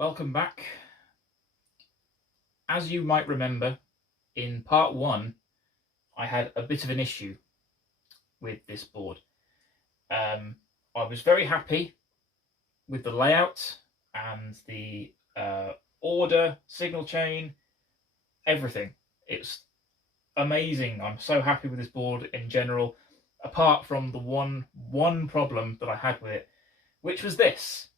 Welcome back. As you might remember, in part 1 I had a bit of an issue with this board. I was very happy with the layout and the order, signal chain, everything. It's amazing. I'm so happy with this board in general, apart from the one problem that I had with it, which was this.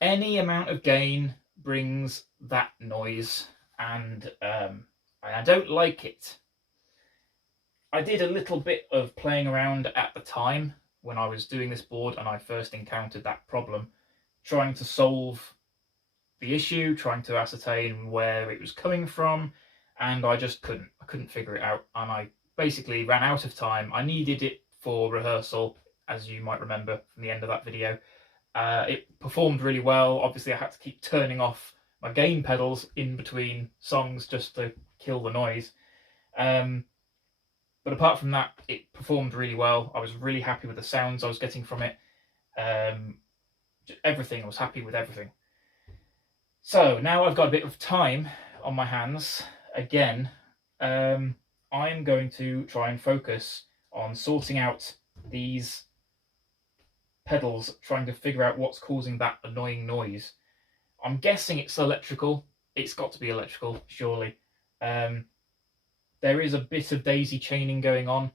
Any amount of gain brings that noise, and I don't like it. I did a little bit of playing around at the time when I was doing this board and I first encountered that problem, trying to solve the issue, trying to ascertain where it was coming from, and I just couldn't figure it out, and I basically ran out of time. I needed it for rehearsal, as you might remember from the end of that video. It performed really well. Obviously I had to keep turning off my gain pedals in between songs just to kill the noise. But apart from that, it performed really well. I was really happy with the sounds I was getting from it. Everything, I was happy with everything. So now I've got a bit of time on my hands again. I'm going to try and focus on sorting out these pedals, trying to figure out what's causing that annoying noise. I'm guessing it's electrical. It's got to be electrical, surely. There is a bit of daisy chaining going on.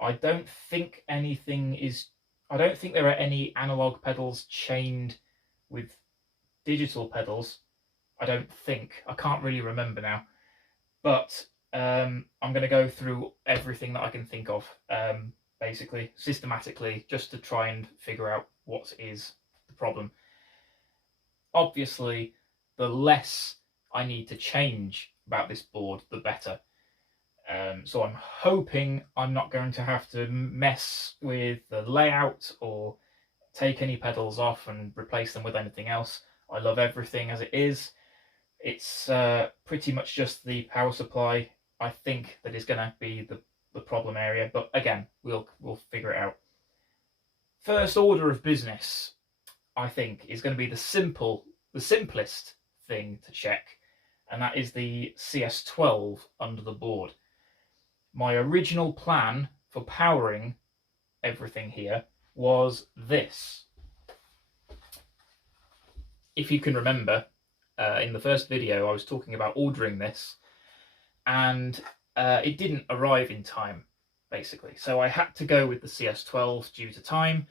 I don't think there are any analog pedals chained with digital pedals. I don't think. I can't really remember now. But I'm going to go through everything that I can think of, basically, systematically, just to try and figure out what is the problem. Obviously, the less I need to change about this board, the better. So I'm hoping I'm not going to have to mess with the layout or take any pedals off and replace them with anything else. I love everything as it is. It's pretty much just the power supply, I think, that is going to be the problem area, but again, we'll figure it out. First order of business, I think, is going to be the simplest thing to check, and that is the CS12 under the board. My original plan for powering everything here was this. If you can remember, in the first video I was talking about ordering this, and it didn't arrive in time, basically. So I had to go with the CS12 due to time,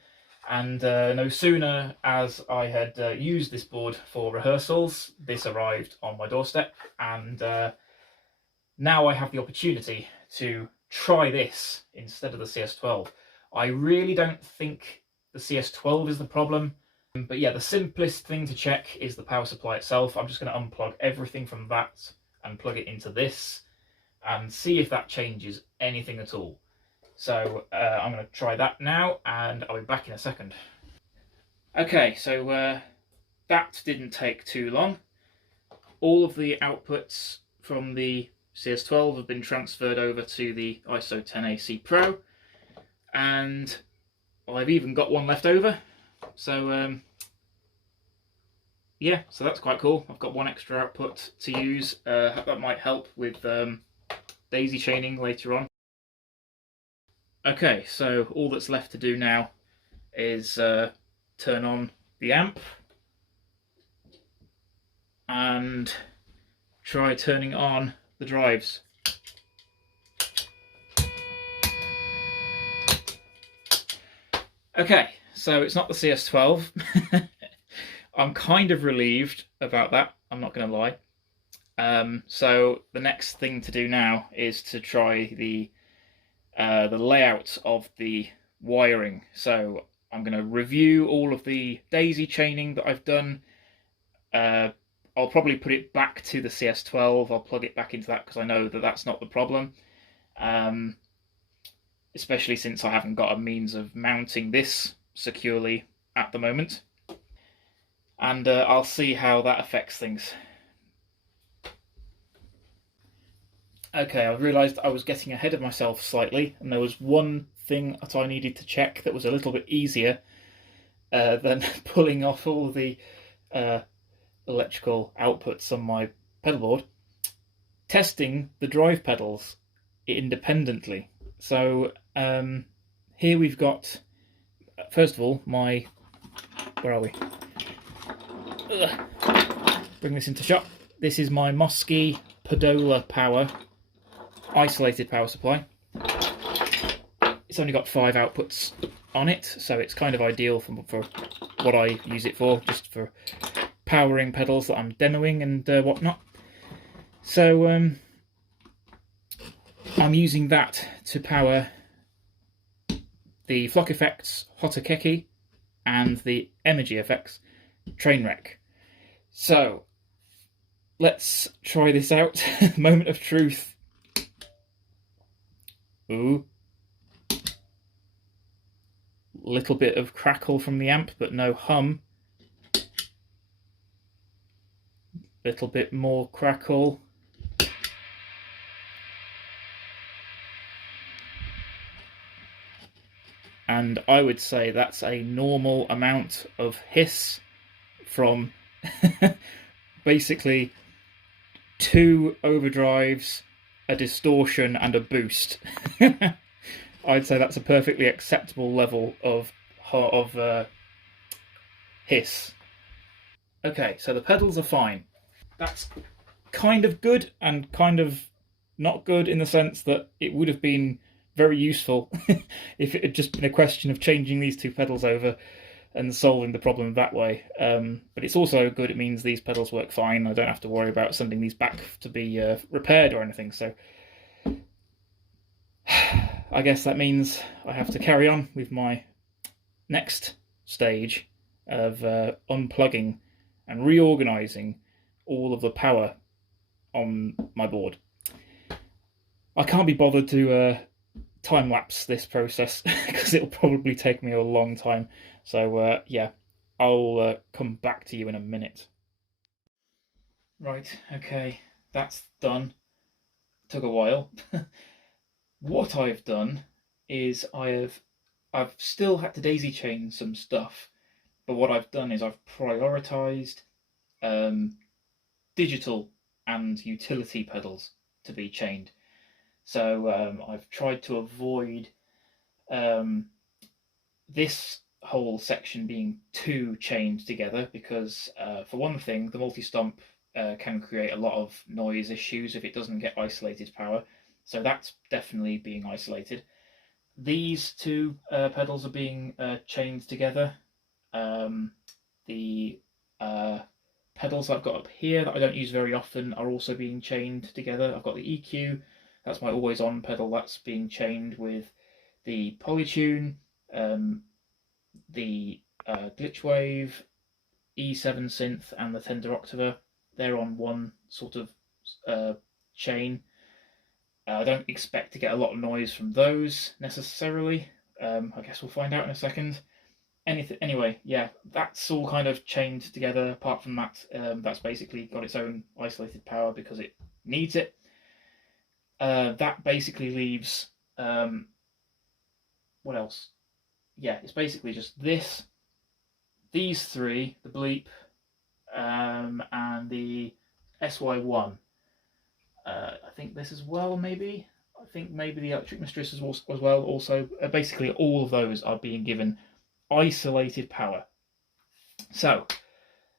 and no sooner as I had used this board for rehearsals, this arrived on my doorstep, and now I have the opportunity to try this instead of the CS12. I really don't think the CS12 is the problem, but yeah, the simplest thing to check is the power supply itself. I'm just going to unplug everything from that and plug it into this and see if that changes anything at all. So I'm going to try that now, and I'll be back in a second. Okay, so that didn't take too long. All of the outputs from the CS12 have been transferred over to the ISO 10AC Pro, and I've even got one left over. So yeah, so that's quite cool. I've got one extra output to use. That might help with daisy chaining later on. Okay, so all that's left to do now is turn on the amp and try turning on the drives. Okay, so it's not the CS12. I'm kind of relieved about that, I'm not going to lie. So the next thing to do now is to try the layout of the wiring. So I'm going to review all of the daisy chaining that I've done. I'll probably put it back to the CS12. I'll plug it back into that because I know that that's not the problem. Especially since I haven't got a means of mounting this securely at the moment. And I'll see how that affects things. Okay, I realised I was getting ahead of myself slightly, and there was one thing that I needed to check that was a little bit easier than pulling off all the uh, electrical outputs on my pedalboard. Testing the drive pedals independently. So here we've got, first of all, my, where are we? Bring this into shot. This is my Mosky Podola Power isolated power supply. It's only got 5 outputs on it, so it's kind of ideal for what I use it for, just for powering pedals that I'm demoing and whatnot. So I'm using that to power the Flock Effects Hotakeki and the Emoji Effects Trainwreck. So let's try this out. Moment of truth. Ooh. Little bit of crackle from the amp, but no hum. Little bit more crackle. And I would say that's a normal amount of hiss from basically 2 overdrives, a distortion, and a boost. I'd say that's a perfectly acceptable level of hiss. Okay, so the pedals are fine. That's kind of good and kind of not good in the sense that it would have been very useful if it had just been a question of changing these 2 pedals over and solving the problem that way. But it's also good, it means these pedals work fine. I don't have to worry about sending these back to be repaired or anything. So I guess that means I have to carry on with my next stage of unplugging and reorganizing all of the power on my board. I can't be bothered to time-lapse this process because it'll probably take me a long time. So yeah, I'll come back to you in a minute. Right, okay, that's done. Took a while. What I've done is I've still had to daisy chain some stuff, but what I've done is I've prioritized digital and utility pedals to be chained. So I've tried to avoid this whole section being too chained together because, for one thing, the multi-stomp can create a lot of noise issues if it doesn't get isolated power. So that's definitely being isolated. These 2 pedals are being chained together. The pedals I've got up here that I don't use very often are also being chained together. I've got the EQ, that's my always on pedal, that's being chained with the Polytune, the Glitchwave, E7 synth, and the Tender Octava. They're on one sort of chain. I don't expect to get a lot of noise from those necessarily. I guess we'll find out in a second. Anyway, yeah, that's all kind of chained together. Apart from that, that's basically got its own isolated power because it needs it. That basically leaves what else? Yeah, it's basically just these 3, the Bleep, and the SY1. I think this as well, maybe. I think maybe the Electric Mistress as well. Also, basically all of those are being given isolated power. So,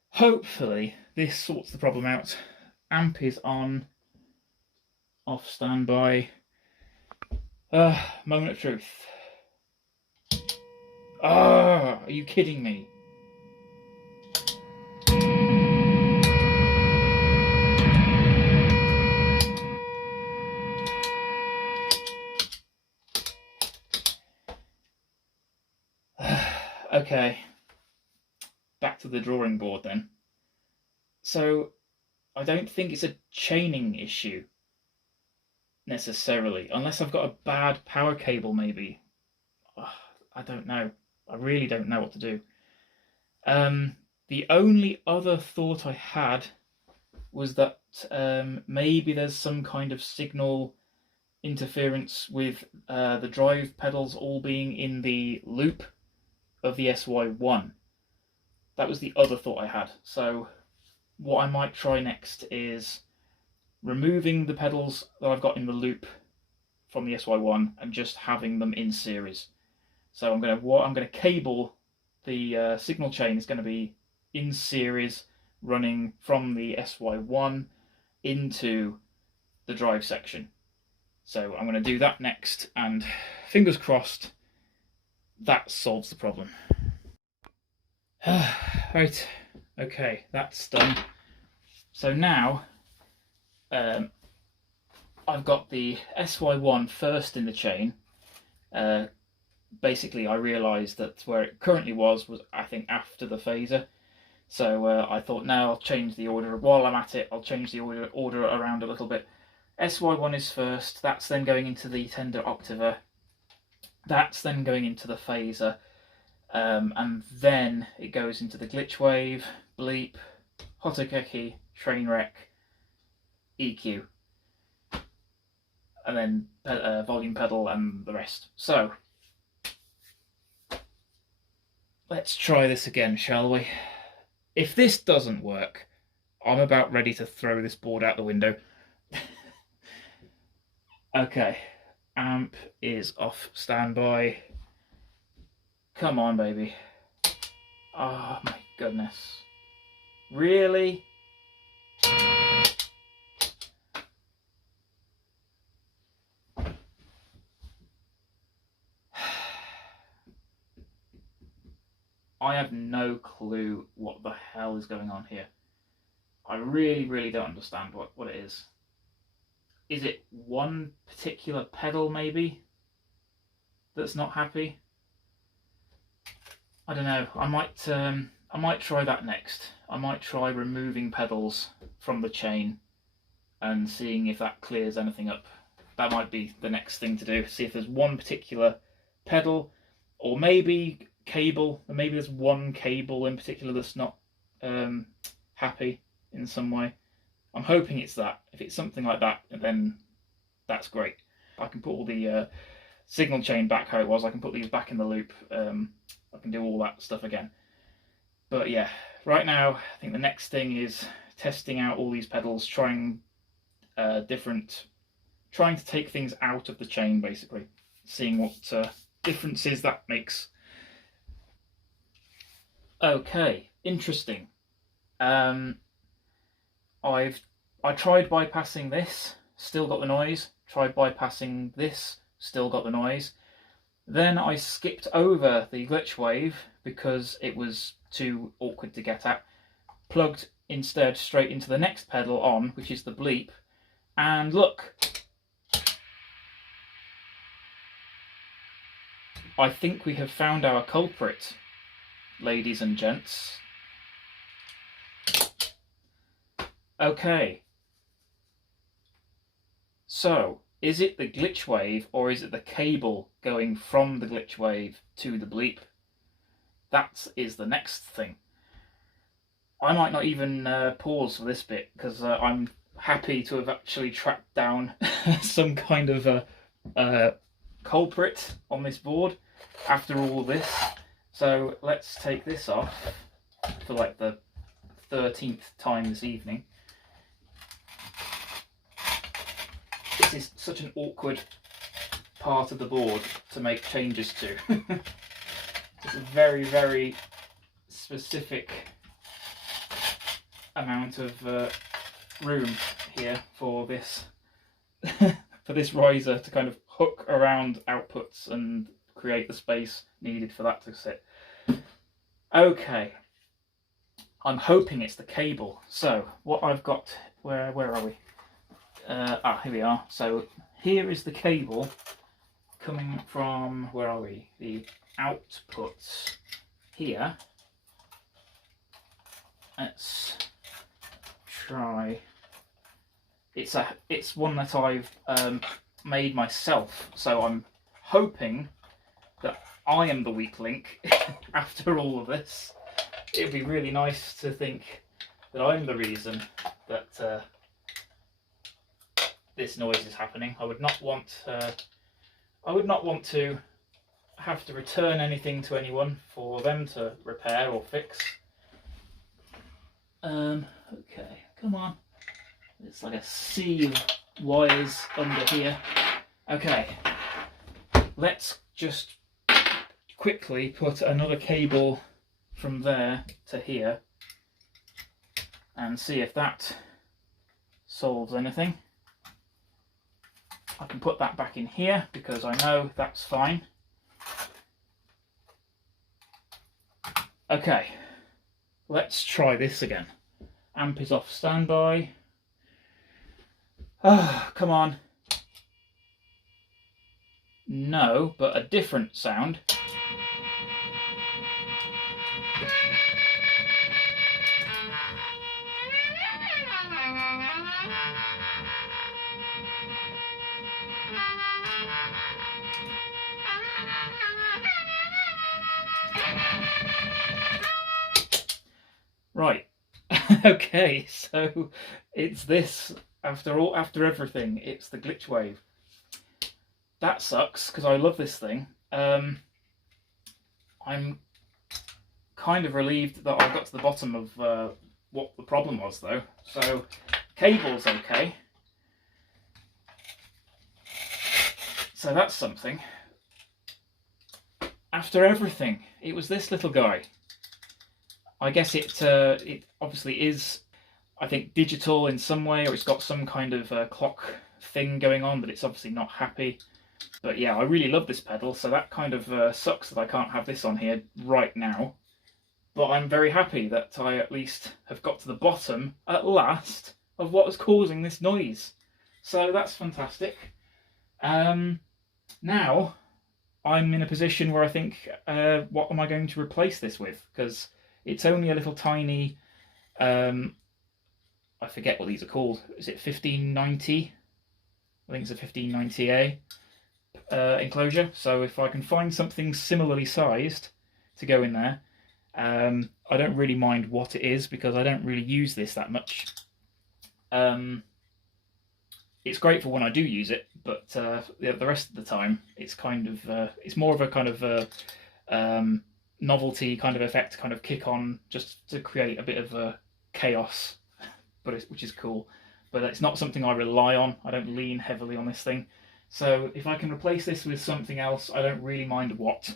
hopefully this sorts the problem out. Amp is on, off standby. Moment of truth. Are you kidding me? Okay, back to the drawing board then. So I don't think it's a chaining issue necessarily, unless I've got a bad power cable maybe. I don't know. I really don't know what to do. The only other thought I had was that maybe there's some kind of signal interference with the drive pedals all being in the loop of the SY1. That was the other thought I had. So what I might try next is removing the pedals that I've got in the loop from the SY1 and just having them in series. So I'm going to cable the signal chain is going to be in series, running from the SY1 into the drive section. So I'm going to do that next, and fingers crossed that solves the problem. Right, okay, that's done. So now I've got the SY1 first in the chain. Basically, I realised that where it currently was I think after the phaser. So I thought, now I'll change the order. While I'm at it, I'll change the order around a little bit. SY1 is first, that's then going into the tender octaver, that's then going into the phaser, and then it goes into the glitch wave, bleep, Hotakeki, train wreck, EQ, and then volume pedal and the rest. So let's try this again, shall we? If this doesn't work, I'm about ready to throw this board out the window. Okay, amp is off standby. Come on, baby. Oh my goodness. Really? I have no clue what the hell is going on here. I really don't understand what it is. Is it one particular pedal maybe that's not happy? I don't know. I might try that next. I might try removing pedals from the chain and seeing if that clears anything up. That might be the next thing to do. See if there's one particular pedal, or maybe cable. Or maybe there's one cable in particular that's not happy in some way. I'm hoping it's that. If it's something like that, then that's great. I can put all the signal chain back how it was. I can put these back in the loop. I can do all that stuff again. But yeah, right now I think the next thing is testing out all these pedals, trying to take things out of the chain, basically, seeing what differences that makes. Okay, interesting. I tried bypassing this, still got the noise. Tried bypassing this, still got the noise. Then I skipped over the glitch wave because it was too awkward to get at. Plugged instead straight into the next pedal on, which is the bleep. And look, I think we have found our culprit, ladies and gents. Okay. So, is it the glitch wave or is it the cable going from the glitch wave to the bleep? That is the next thing. I might not even pause for this bit because I'm happy to have actually tracked down some kind of culprit on this board after all this. So let's take this off for like the 13th time this evening. This is such an awkward part of the board to make changes to. It's a very specific amount of room here for this for this riser to kind of hook around outputs and create the space needed for that to sit. Okay, I'm hoping it's the cable. So what I've got, where are we? Here we are. So here is the cable coming from, where are we? The outputs here. Let's try. It's one that I've made myself, so I'm hoping that I am the weak link after all of this. It'd be really nice to think that I'm the reason that this noise is happening. I would not want to have to return anything to anyone for them to repair or fix. Okay, come on. It's like a sea of wires under here. Okay, let's just quickly put another cable from there to here and see if that solves anything. I can put that back in here because I know that's fine. Okay, let's try this again. Amp is off standby. Oh, come on. No, but a different sound. Right. Okay, so it's this. After everything, it's the glitch wave. That sucks because I love this thing. I'm kind of relieved that I got to the bottom of what the problem was, though. So cable's okay. So that's something. After everything, it was this little guy. I guess it obviously is, I think, digital in some way, or it's got some kind of clock thing going on, but it's obviously not happy. But yeah, I really love this pedal, so that kind of sucks that I can't have this on here right now. But I'm very happy that I at least have got to the bottom, at last, of what was causing this noise. So that's fantastic. Now, I'm in a position where I think, what am I going to replace this with? Because it's only a little tiny, I forget what these are called. Is it 1590? I think it's a 1590A enclosure. So if I can find something similarly sized to go in there, I don't really mind what it is because I don't really use this that much. It's great for when I do use it, but the rest of the time it's kind of it's more of a kind of novelty kind of effect, kind of kick on, just to create a bit of chaos, which is cool. But it's not something I rely on. I don't lean heavily on this thing. So if I can replace this with something else, I don't really mind what.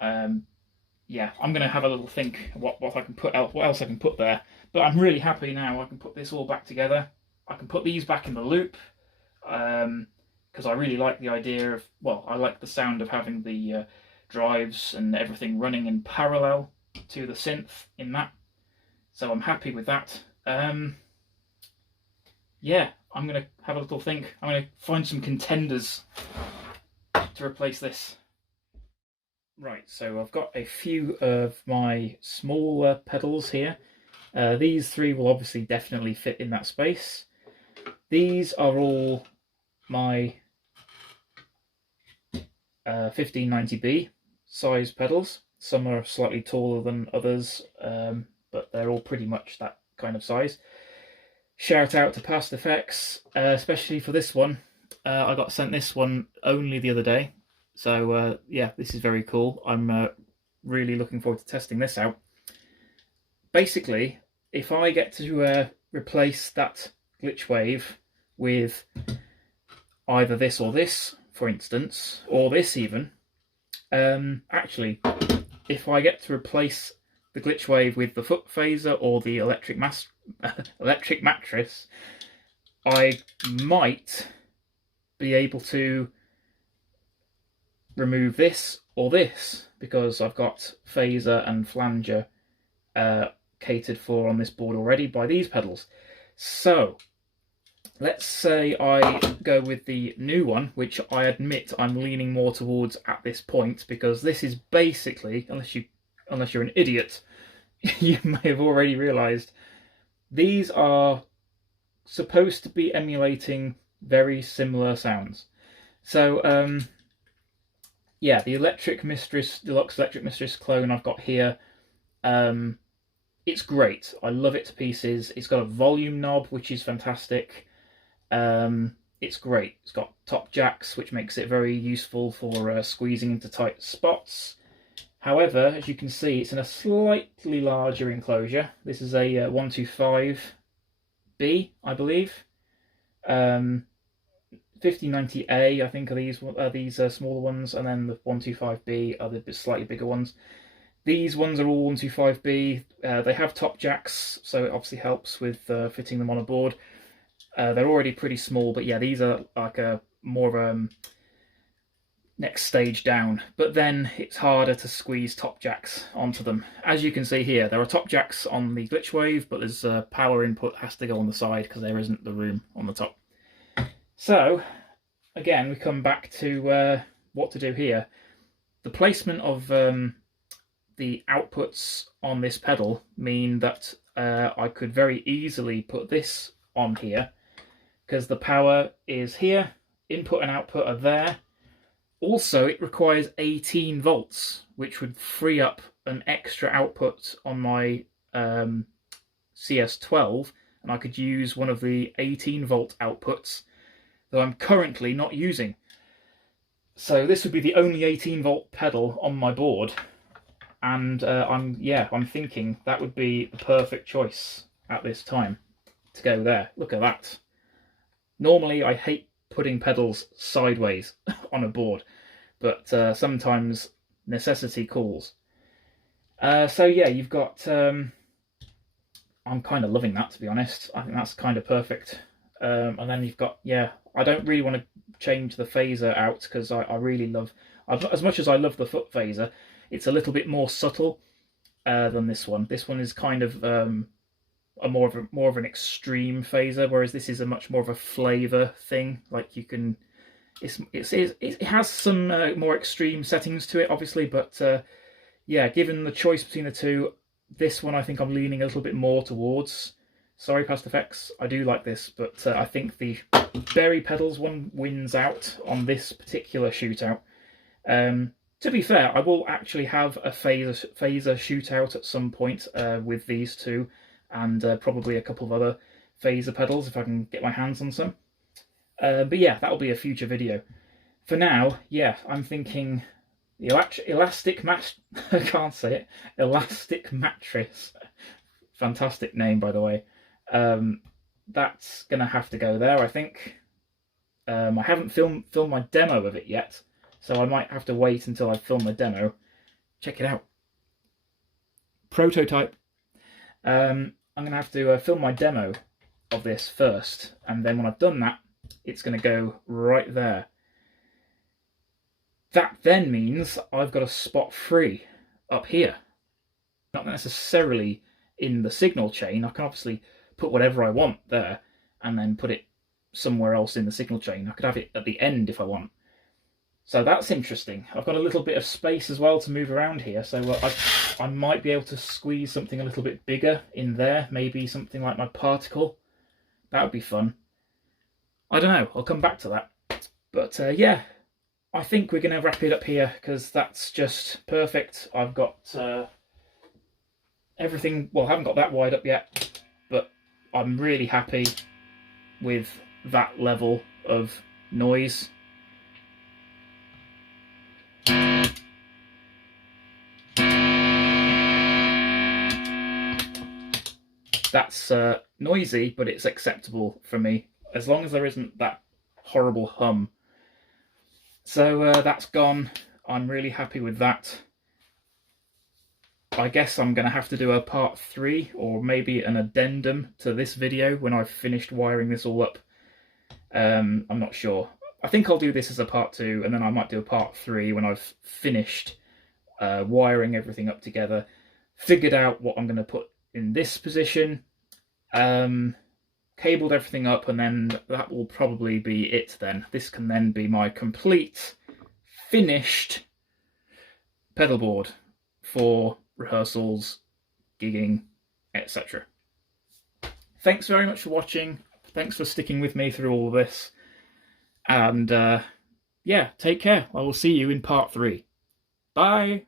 Yeah, I'm going to have a little think what I can put out, what else I can put there. But I'm really happy now. I can put this all back together. I can put these back in the loop because I really like the idea of, well, I like the sound of having the drives and everything running in parallel to the synth in that. So I'm happy with that. Yeah, I'm going to have a little think. I'm going to find some contenders to replace this. Right, so I've got a few of my smaller pedals here. These three will obviously definitely fit in that space. These are all my 1590B size pedals. Some are slightly taller than others, but they're all pretty much that kind of size. Shout out to Past Effects, especially for this one. I got sent this one only the other day. So yeah, this is very cool. I'm really looking forward to testing this out. Basically, if I get to replace that glitch wave with either this or this, for instance, or this even, actually, if I get to replace the glitch wave with the foot phaser or the electric mattress, I might be able to remove this or this because I've got phaser and flanger catered for on this board already by these pedals. So let's say I go with the new one, which I admit I'm leaning more towards at this point because this is basically, unless you're an idiot, you may have already realised, these are supposed to be emulating very similar sounds. So yeah, the Deluxe Electric Mistress clone I've got here, it's great. I love it to pieces. It's got a volume knob, which is fantastic. It's great. It's got top jacks, which makes it very useful for squeezing into tight spots. However, as you can see, it's in a slightly larger enclosure. This is a 125B, I believe. 5090A, I think, are these smaller ones, and then the 125B are the slightly bigger ones. These ones are all 125B. They have top jacks, so it obviously helps with fitting them on a board. They're already pretty small, but yeah, these are like a more of a next stage down. But then it's harder to squeeze top jacks onto them. As you can see here, there are top jacks on the Glitch Wave, but there's power input has to go on the side because there isn't the room on the top. So again, we come back to what to do here. The placement of the outputs on this pedal mean that I could very easily put this on here, because the power is here, input and output are there. Also, it requires 18 volts, which would free up an extra output on my CS12, and I could use one of the 18 volt outputs that I'm currently not using. So this would be the only 18 volt pedal on my board, and I'm thinking that would be the perfect choice at this time to go there. Look at that. Normally I hate putting pedals sideways on a board, but sometimes necessity calls. So yeah, you've got I'm kind of loving that, to be honest. I think that's kind of perfect. And then you've got, yeah, I don't really want to change the phaser out, because I really love, as much as I love the foot phaser, it's a little bit more subtle than this one. This one is kind of more of an extreme phaser, whereas this is a much more of a flavour thing. Like you can, it has some more extreme settings to it, obviously, but yeah, given the choice between the two, this one I think I'm leaning a little bit more towards. Sorry, Past Effects, I do like this, but I think the Berry Pedals one wins out on this particular shootout. To be fair, I will actually have a phaser shootout at some point with these two, and probably a couple of other phaser pedals if I can get my hands on some. But yeah, that'll be a future video. For now, yeah, I'm thinking the elastic I can't say it. Elastic mattress. Fantastic name, by the way. That's gonna have to go there, I think. I haven't filmed my demo of it yet, so I might have to wait until I film my demo. Check it out. Prototype. I'm gonna have to film my demo of this first, and then when I've done that, it's gonna go right there. That then means I've got a spot free up here. Not necessarily in the signal chain. I can obviously put whatever I want there and then put it somewhere else in the signal chain. I could have it at the end if I want. So that's interesting. I've got a little bit of space as well to move around here, so I might be able to squeeze something a little bit bigger in there, maybe something like my particle. That would be fun. I don't know, I'll come back to that. But yeah, I think we're going to wrap it up here, because that's just perfect. I've got everything, well, I haven't got that wide up yet, but I'm really happy with that level of noise. That's noisy, but it's acceptable for me, as long as there isn't that horrible hum. So that's gone. I'm really happy with that. I guess I'm going to have to do a part 3, or maybe an addendum to this video when I've finished wiring this all up. I'm not sure. I think I'll do this as a part 2, and then I might do a part 3 when I've finished wiring everything up together, figured out what I'm going to put in this position, cabled everything up, and then that will probably be it then. This can then be my complete, finished pedal board for rehearsals, gigging, etc. Thanks very much for watching. Thanks for sticking with me through all of this. And yeah, take care. I will see you in part 3. Bye!